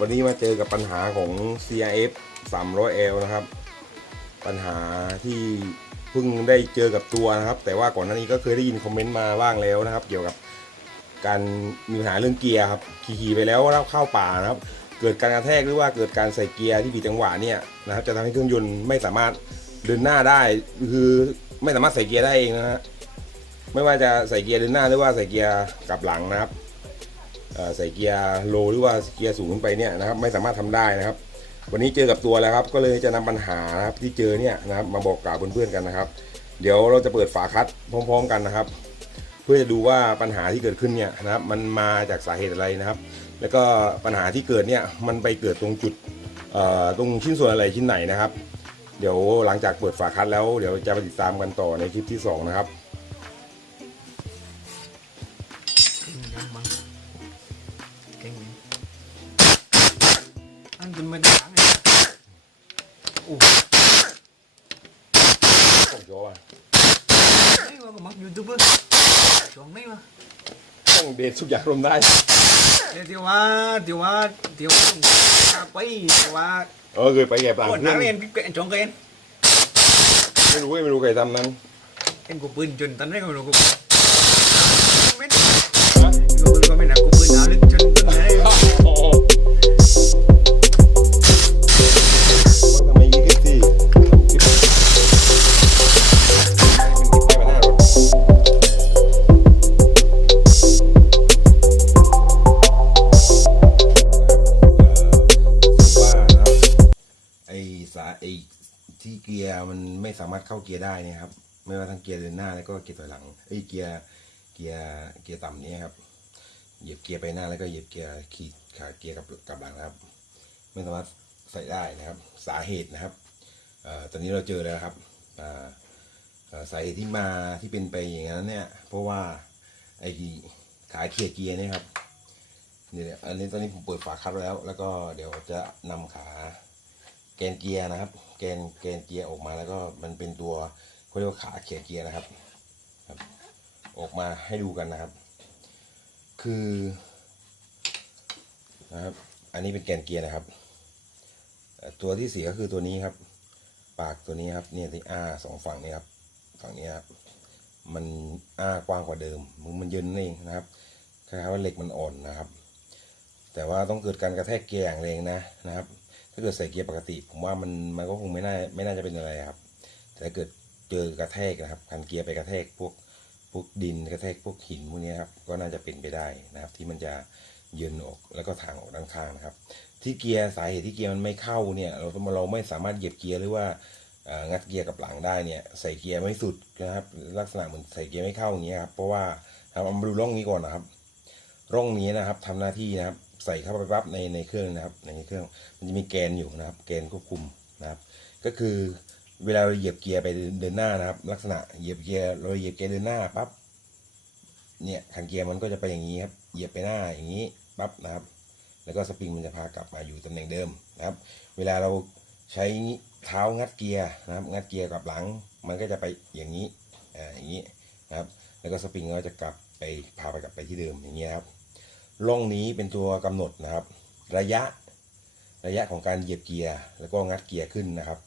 วันนี้มาเจอกับปัญหาของ CRF 300L นะครับ ปัญหาที่เพิ่งได้เจอกับตัวนะครับ แต่ว่าก่อนหน้านี้ก็เคยได้ยินคอมเมนต์มาบ้างแล้วนะครับ เกี่ยวกับการมีปัญหาเรื่องเกียร์ครับขี่ไปแล้วแล้วเข้าป่านะครับ เกิดการกระแทกหรือว่าเกิดการใส่เกียร์ที่ผิดจังหวะเนี่ยนะครับ จะทำให้เครื่องยนต์ไม่สามารถเดินหน้าได้คือไม่สามารถใส่เกียร์ได้เองนะฮะไม่ว่าจะใส่เกียร์เดินหน้าหรือว่าใส่เกียร์กลับหลังนะครับ ใส่เกียร์โลหรือว่าเกียร์สูงขึ้นไปเนี่ยนะครับไม่สามารถทำได้นะครับ วันนี้เจอกับตัวแล้วครับ ก็เลยจะนำปัญหานะครับที่เจอเนี่ยนะครับมาบอกกล่าวเพื่อนๆกันนะครับ เดี๋ยวเราจะเปิดฝาคัดพร้อม ๆ กันนะครับ เพื่อจะดูว่าปัญหาที่เกิดขึ้นเนี่ยนะครับ มันมาจากสาเหตุอะไรนะครับ แล้วก็ปัญหาที่เกิดเนี่ยมันไปเกิดตรงจุดเอ่อตรงชิ้นส่วนอะไรชิ้นไหนนะครับ เดี๋ยวหลังจากเปิดฝาคัดแล้วเดี๋ยวจะไปติดตามกันต่อในคลิปที่สองนะครับ อันจนไม่ได้ไงโอ้ต้องโยอะไม่ว่าก็มักยูทูบเบอร์ช่วงนี้วะต้องเดททุกอย่างรวมได้เดี๋ยวที่ว่าเดี๋ยวว่าเดี๋ยวว่าไปเดี๋ยวว่าเออเคยไปแก่ปลาคนเพื่นัอนกเรียนพี่เอ็นจงเกนไม่รู้ไม่รู้ใครทำนั้นเอ็นกูปืนจนตอนนี้ก็ไม่รู้กูไม่ได้กูปืนก็ไม่หนักกูปืนดาวลึก เกียร์ได้นี่ครับ ไม่ว่าทั้งเกียร์เดินหน้าแล้วก็เกียร์ถอยหลังไอยเกียร์เกียร์เกียร์ต่ำนี่ยครับเหยียบเกียร์ไปหน้าแล้วก็เหยียบเกียร์ขี่ขาเกียร์กับกับหลังนะครับ ไม่สามารถใส่ได้นะครับ สาเหตุนะครับตอนนี้เราเจอแล้วครับสาเหตุที่มาที่เป็นไปอย่างนั้นเนี่ย เพราะว่าไอ้ขาเกียร์เกียร์เนี่ยครับเนี่ยอันนี้ตอนนี้ผมเปิดฝาคัดไว้แล้ว แล้วก็เดี๋ยวจะนำขา แกนเกียร์นะครับ แกนแกนเกียร์ออกมาแล้วก็มันเป็นตัวเขาเรียกว่าขาเกียเกียร์นะครับครับ ออกมาให้ดูกันนะครับ คือนะครับ อันนี้เป็นแกนเกียร์นะครับ ตัวที่เสียก็คือตัวนี้ครับ ปากตัวนี้ครับเนี่ยที่อ้าสองฝั่งนี้ครับฝั่งนี้ครับมันอ้ากว้างกว่าเดิมมันมันเยินนั่นเองนะครับคล้ายๆว่าเหล็กมันอ่อนนะครับ แต่ว่าต้องเกิดการกระแทกเกียร์อย่างแรงนะนะครับ ถ้าเกิดใส่เกียร์ปกติ ผมว่ามันมันก็คงไม่น่าไม่น่าจะเป็นอะไรครับ แต่ถ้าเกิดเจอกระแทกนะครับคันเกียร์ไปกระแทกพวกพวกดินกระแทกพวกหินพวกนี้ครับก็น่าจะเป็นไปได้นะครับ ที่มันจะเยินออกแล้วก็ทางออกด้านข้างนะครับ ที่เกียร์สาเหตุที่เกียร์มันไม่เข้าเนี่ย เราเราไม่สามารถเหยียบเกียร์หรือว่างัดเกียร์กับหลังได้เนี่ยใส่เกียร์ไม่สุดนะครับ ลักษณะเหมือนใส่เกียร์ไม่เข้าอย่างเงี้ยครับเพราะว่าครับเอามาดูร่องนี้ก่อนนะครับ ร่องนี้นะครับทำหน้าที่นะครับ ใส่เข้าไปปั๊บในในเครื่องนะครับ ในเครื่องมันจะมีแกนอยู่นะครับ แกนควบคุมนะครับ ก็คือเวลาเราเหยียบเกียร์ไปเดินหน้านะครับ ลักษณะเหยียบเกียร์เราเหยียบเกียร์เดินหน้าปั๊บเนี่ยขันเกียร์มันก็จะไปอย่างนี้ครับเหยียบไปหน้าอย่างนี้ปั๊บนะครับ แล้วก็สปริงมันจะพากลับมาอยู่ตำแหน่งเดิมนะครับ เวลาเราใช้เท้างัดเกียร์นะครับ งัดเกียร์กลับหลัง มันก็จะไปอย่างนี้อ่าอย่างนี้นะครับ แล้วก็สปริงก็จะกลับไปพาไปกลับไปที่เดิมอย่างนี้ยครับ ร่องนี้เป็นตัวกำหนดนะครับ ระยะระยะของการเหยียบเกียร์ แล้วก็งัดเกียร์ขึ้นนะครับ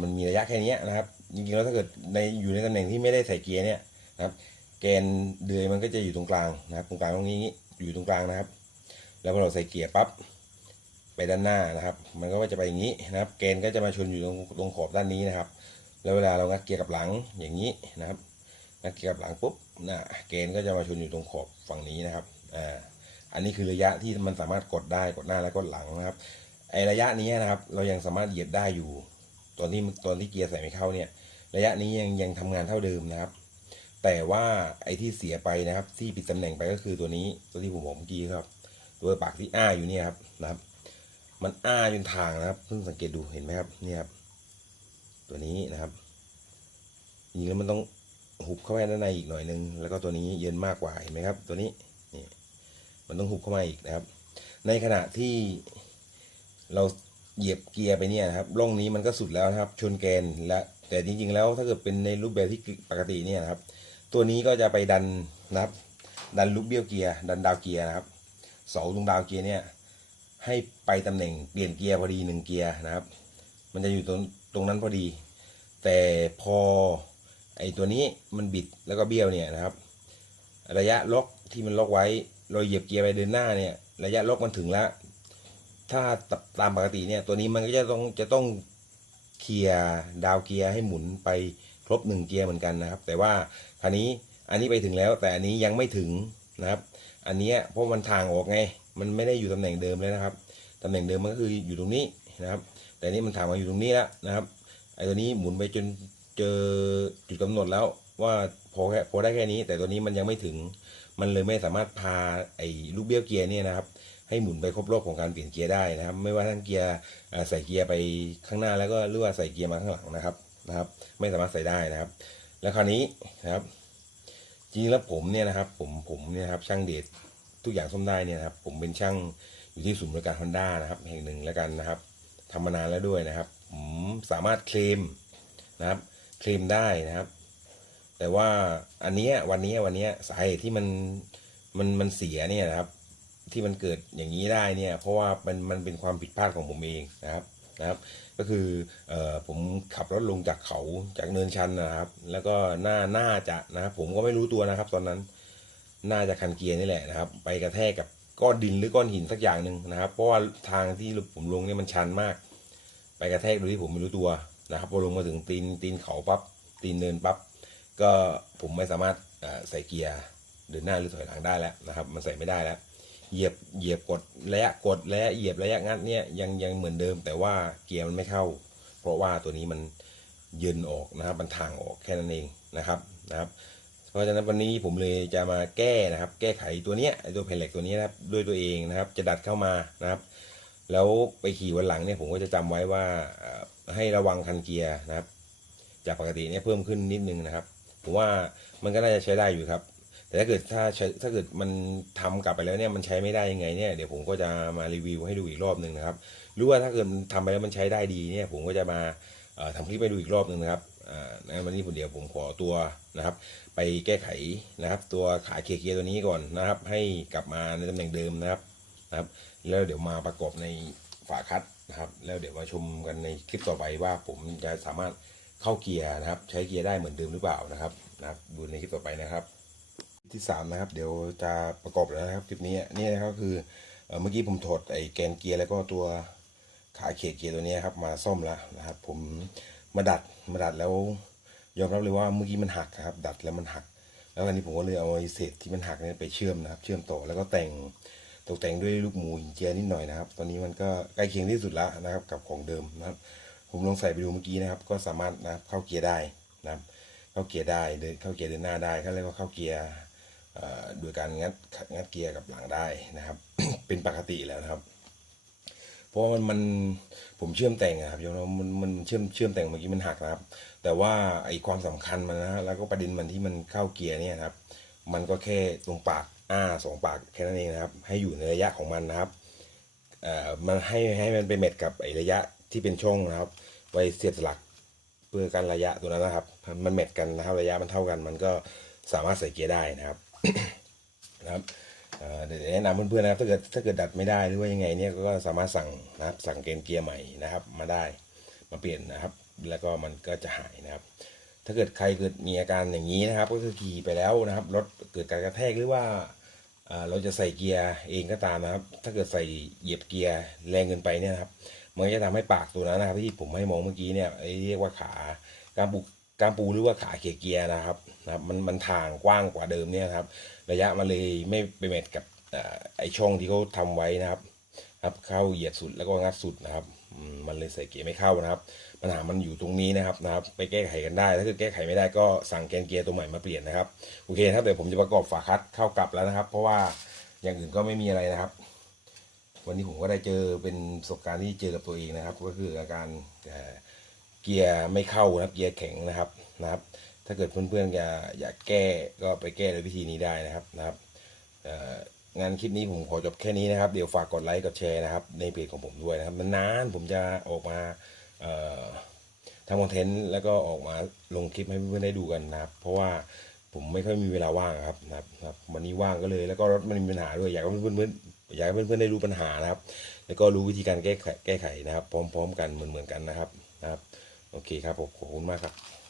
มันมีระยะแค่นี้นะครับจริงๆแล้วถ้าเกิดในอยู่ในตำแหน่งที่ไม่ได้ใส่เกียร์เนี่ยนะครับ แกนเดือยมันก็จะอยู่ตรงกลางนะครับ ตรงกลางตรงนี้อยู่ตรงกลางนะครับ แล้วพอเราใส่เกียร์ปั๊บไปด้านหน้านะครับ มันก็จะไปอย่างนี้นะครับ แกนก็จะมาชนอยู่ตรงตรงขอบด้านนี้นะครับ แล้วเวลาเรางัดเกียร์กับหลังอย่างนี้นะครับงัดเกียร์กับหลังปุ๊บนะแกนก็จะมาชนอยู่ตรงขอบฝั่งนี้นะครับอ่า อันนี้คือระยะที่มันสามารถกดได้กดหน้าและกดหลังนะครับ ไอระยะนี้นะครับ เรายังสามารถเหยียบได้อยู่ ตอนที่ตอนที่เกียร์ใส่ไม่เข้าเนี่ย ระยะนี้ยังยังทำงานเท่าเดิมนะครับ แต่ว่าไอที่เสียไปนะครับ ที่ผิดตำแหน่งไปก็คือตัวนี้ตัวที่ผมบอกเมื่อกี้ครับ ตัวปากที่อ้าอยู่เนี่ยครับนะครับ มันอ้าจนทางนะครับเพิ่งสังเกตดูเห็นไหมครับเนี่ยครับตัวนี้นะครับจริงแล้วมันต้องหุบเข้าไปด้านในอีกหน่อยนึง แล้วก็ตัวนี้เย็นมากกว่าเห็นไหมครับ ตัวนี้ มันต้องหุบเข้ามาอีกนะครับ ในขณะที่เราเหยียบเกียร์ไปเนี่ยนะครับร่องนี้มันก็สุดแล้วนะครับ ชนแกนและแต่จริงๆ แล้วถ้าเกิดเป็นในรูปแบบที่ปกติเนี่ยนะครับ ตัวนี้ก็จะไปดันนะครับ ดันลูกเบี้ยวเกียร์ดันดาวเกียร์นะครับเสาตรงดาวเกียร์เนี่ยให้ไปตำแหน่งเปลี่ยนเกียร์พอดีหนึ่งเกียร์นะครับ มันจะอยู่ตรงตรงนั้นพอดี แต่พอไอ้ตัวนี้มันบิดแล้วก็เบี้ยวเนี่ยนะครับ ระยะล็อกที่มันล็อกไว้ เราเหยียบเกียร์ไปเดินหน้าเนี่ย ระยะล็อกมันถึงแล้ว ถ้าตามปกติเนี่ย ตัวนี้มันก็จะต้องจะต้องเคลียร์ดาวเกียร์ให้หมุนไปครบหนึ่งเกียร์เหมือนกันนะครับ แต่ว่าคราวนี้อันนี้ไปถึงแล้ว แต่อันนี้ยังไม่ถึงนะครับ อันนี้เพราะมันทางออกไง มันไม่ได้อยู่ตำแหน่งเดิมเลยนะครับตำแหน่งเดิมมันก็คืออยู่ตรงนี้นะครับ แต่นี้มันทางมาอยู่ตรงนี้แล้วนะครับไอ้ตัวนี้หมุนไปจนเจอจุดกำหนดแล้วว่าพอแค่พอได้แค่นี้ แต่ตัวนี้มันยังไม่ถึง มันเลยไม่สามารถพาไอ้ลูกเบี้ยวเกียร์เนี่ยนะครับให้หมุนไปครบรอบของการเปลี่ยนเกียร์ได้นะครับ ไม่ว่าทั้งเกียร์ใส่เกียร์ไปข้างหน้าแล้วก็หรือว่าใส่เกียร์มาข้างหลังนะครับนะครับ ไม่สามารถใส่ได้นะครับ แล้วคราวนี้นะครับ จริงๆแล้วผมเนี่ยนะครับ ผมผมเนี่ยครับช่างเดชทุกอย่างซ่อมได้เนี่ยครับ ผมเป็นช่างอยู่ที่ศูนย์บริการฮอนด้านะครับ แห่งหนึ่งแล้วกันนะครับทำมานานแล้วด้วยนะครับผมสามารถเคลมนะครับ เคลมได้นะครับ แต่ว่าอันเนี้ยวันนี้วันนี้สาเหตุที่มันมันมันเสียเนี่ยนะครับ ที่มันเกิดอย่างนี้ได้เนี่ย เพราะว่ามันมันเป็นความผิดพลาดของผมเองนะครับนะครับ ก็คือเออผมขับรถลงจากเขาจากเนินชันนะครับ แล้วก็น่าน่าจะนะครับผมก็ไม่รู้ตัวนะครับ ตอนนั้นน่าจะคันเกียร์นี่แหละนะครับ ไปกระแทกกับก้อนดินหรือก้อนหินสักอย่างหนึ่งนะครับ เพราะว่าทางที่ผมลงเนี่ยมันชันมาก ไปกระแทกโดยที่ผมไม่รู้ตัวนะครับพอลงมาถึงตีนตีนเขาปั๊บตีนเนินปั๊บ ก็ผมไม่สามารถใส่เกียร์เดินหน้าหรือถอยหลังได้แล้วนะครับ มันใส่ไม่ได้แล้ว เหยียบเหยียบกดระยะกดระยะเหยียบระยะงัดเนี่ยยังยังเหมือนเดิม แต่ว่าเกียร์มันไม่เข้า เพราะว่าตัวนี้มันยินออกนะครับมันทางออกแค่นั้นเองนะครับนะครับ เพราะฉะนั้นวันนี้ผมเลยจะมาแก้นะครับ แก้ไขตัวเนี้ยไอตัวแผ่นเหล็กตัวนี้นะครับด้วยตัวเองนะครับ จะดัดเข้ามานะครับ แล้วไปขี่วันหลังเนี่ยผมก็จะจำไว้ว่าให้ระวังคันเกียร์นะครับ จากปกติเนี่ยเพิ่มขึ้นนิดนึงนะครับ ผมว่ามันก็น่าจะใช้ได้อยู่ครับ แต่ถ้าเกิดถ้าใช้ถ้าเกิดมันทำกลับไปแล้วเนี่ยมันใช้ไม่ได้ยังไงเนี่ยเดี๋ยวผมก็จะมารีวิวให้ดูอีกรอบหนึ่งนะครับหรือว่าถ้าเกิดมันทำไปแล้วมันใช้ได้ดีเนี่ยผมก็จะมาเอ่อทำคลิปไปดูอีกรอบหนึ่งนะครับอ่าในวันนี้ผมเดี๋ยวผมขอตัวนะครับ ไปแก้ไขนะครับ ตัวขาเคเกียร์ตัวนี้ก่อนนะครับ ให้กลับมาในตำแหน่งเดิมนะครับนะครับ แล้วเดี๋ยวมาประกอบในฝาคัดนะครับ แล้วเดี๋ยวมาชมกันในคลิปต่อไปว่าผมจะสามารถ เข้าเกียร์นะครับ ใช้เกียร์ได้เหมือนเดิมหรือเปล่านะครับนะครับ ดูในคลิปต่อไปนะครับที่สามนะครับ เดี๋ยวจะประกอบแล้วนะครับคลิปนี้นี่นะครับคือเมื่อกี้ผมถอดไอ้แกนเกียร์แล้วก็ตัวขาเขตเกียร์ตัวนี้ครับมาซ่อมแล้วนะครับ ผมมาดัดมาดัดแล้ว ยอมรับเลยว่าเมื่อกี้มันหักครับ ดัดแล้วมันหัก แล้วอันนี้ผมก็เลยเอาไอ้เศษที่มันหักนี่ไปเชื่อมนะครับ เชื่อมต่อแล้วก็แต่งตกแต่งด้วยลูกหมูหินเจียนิดหน่อยนะครับ ตอนนี้มันก็ใกล้เคียงที่สุดแล้วนะครับ กับของเดิมนะครับ ผมลองใส่ไปดูเมื่อกี้นะครับ ก็สามารถนะเข้าเกียร์ได้นะครับเข้าเกียร์ได้เดินเข้าเกียร์เดินหน้าได้เขาเรียกว่าเข้าเกียร์โดยการงัดงัดเกียร์กับหลังได้นะครับ เป็นปกติแล้วนะครับ เพราะว่ามันมันผมเชื่อมแต่งอะครับโยมเรามันมันเชื่อมเชื่อมแต่งเมื่อกี้มันหักนะครับ แต่ว่าไอความสำคัญมันนะแล้วก็ประเด็นมันที่มันเข้าเกียร์เนี่ยครับ มันก็แค่ตรงปากอ้าสองปากแค่นั้นเองนะครับ ให้อยู่ในระยะของมันนะครับเอ่อมันให้ให้มันไปแมทกับไอระยะ ที่เป็นช่องนะครับ ไว้เสียบสลักเพื่อการระยะตัวนั้นนะครับ มันแมทกันนะครับ ระยะมันเท่ากัน มันก็สามารถใส่เกียร์ได้นะครับนะครับเดี๋ยวแนะนำเพื่อนๆนะครับถ้าเกิดถ้าเกิดดัดไม่ได้หรือว่ายังไงเนี่ยก็สามารถสั่งนะครับ สั่งเกณฑ์เกียร์ใหม่นะครับ มาได้มาเปลี่ยนนะครับ แล้วก็มันก็จะหายนะครับ ถ้าเกิดใครเกิดมีอาการอย่างนี้นะครับ ก็คือขี่ไปแล้วนะครับรถเกิดการกระแทกหรือว่าอ่าเราจะใส่เกียร์เองก็ตามนะครับ ถ้าเกิดใส่เหยียบเกียร์แรงเกินไปเนี่ยนะครับ มันจะทำให้ปากตัวนั้นนะครับ ที่ผมให้มองเมื่อกี้เนี่ยไอ้เรียกว่าขาการปูการปูหรือว่าขาเกียร์นะครับนะครับ มันมันทางกว้างกว่าเดิมเนี่ยครับ ระยะมันเลยไม่ไปแมทกับอไอช่องที่เขาทำไว้นะครับครับเข้าเหยียดสุดแล้วก็งัดสุดนะครับมมันเลยใส่เกียร์ไม่เข้านะครับ ปัญหามันอยู่ตรงนี้นะครับนะครับ ไปแก้ไขกันได้ถ้าเกิดแก้ไขไม่ได้ก็สั่งแกนเกียร์ตัวใหม่มาเปลี่ยนนะครับโอเคครับเดี๋ยวผมจะประกอบฝาคัดเข้ากลับแล้วนะครับ เพราะว่าอย่างอื่นก็ไม่มีอะไรนะครับ วันนี้ผมก็ได้เจอเป็นประสบการณ์ที่เจอกับตัวเองนะครับ ก็คืออาการเกียร์ไม่เข้านะครับเกียร์แข็งนะครับนะครับ ถ้าเกิดเพื่อนๆอยากอยากแก้ก็ไปแก้โดยวิธีนี้ได้นะครับนะครับงานคลิปนี้ผมขอจบแค่นี้นะครับ เดี๋ยวฝากกดไลค์กดแชร์นะครับในเพจของผมด้วยนะครับนานๆผมจะออกมาทำคอนเทนต์แล้วก็ออกมาลงคลิปให้เพื่อนๆได้ดูกันนะครับ เพราะว่า ผมไม่ค่อยมีเวลาว่างครับนะครับวันนี้ว่างก็เลย แล้วก็รถมันมีปัญหาด้วยอยากให้เพื่อนเพื่อนๆอยากให้เพื่อนๆได้รู้ปัญหานะครับ แล้วก็รู้วิธีการแก้ไขแก้ไขนะครับ พร้อม ๆ กันเหมือนเหมือนๆกันนะครับนะครับ โอเคครับผมขอบคุณมากครับ